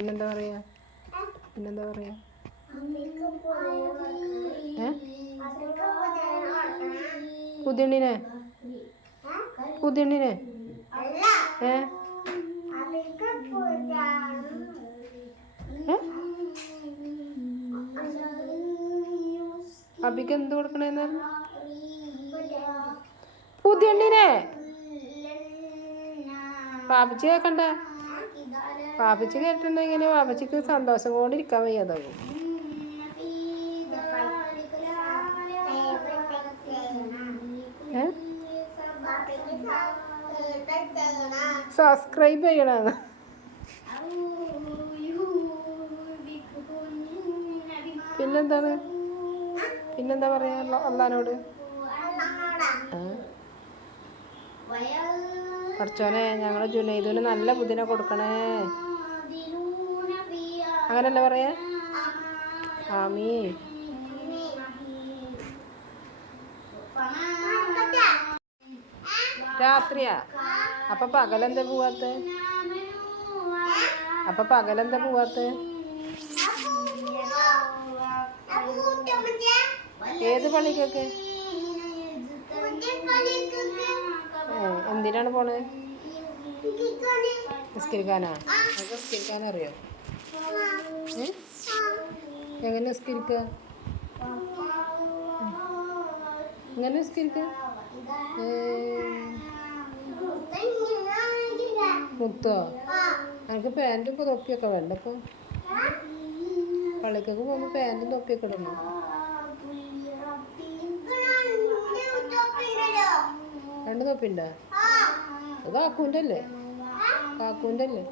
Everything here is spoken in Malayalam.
പിന്നെന്താ പറയാ? പിന്നെന്താ പറയാ? പുതിയണ്ണിനെ പുതിയണ്ണിനെ അബിക്ക് എന്ത് കൊടുക്കണേന്ന്? പുതിയണ്ണിനെ പാപ്പച്ചി കേൾക്കണ്ട. പാപ്പച്ചി കേട്ടിട്ടുണ്ടെങ്കിൽ പാപ്പച്ചിക്ക് സന്തോഷം കൊണ്ട് ഇരിക്കാൻ വയ്യാതാകും. സബ്സ്ക്രൈബ് ചെയ്യണമെന്ന്. പിന്നെന്താണ്? പിന്നെന്താ പറയാ അള്ളാനോട്? പഠിച്ചോനെ ഞങ്ങളെ ജുനൈദിന് നല്ല ബുദ്ധിനെ കൊടുക്കണേ. അങ്ങനല്ലേ പറയാ? ആമീൻ. രാത്രിയാ? അപ്പൊ പകലെന്താ പോവാത്ത? അപ്പൊ പകലെന്താ പോവാത്ത? ഏത് പള്ളിക്കൊക്കെ? എന്തിനാണ് പോണേ? നിസ്കരിക്കാനാ? അത് നിസ്കരിക്കാനറിയോ? എങ്ങനെ നിസ്കരിക്ക? എങ്ങനെ നിസ്കരിക്ക? മുത്തോ? എനിക്ക് പാൻറ്റും തൊപ്പിയൊക്കെ വേണ്ട. ഇപ്പം പള്ളിക്കൊക്കെ പോകുമ്പോ പാൻറ്റും തൊപ്പിയൊക്കെ ഇടണം. രണ്ട് തൊപ്പിണ്ടോ? അത് കാക്കൂൻ്റെ അല്ലേ? കാക്കൂൻ്റെ അല്ലേ?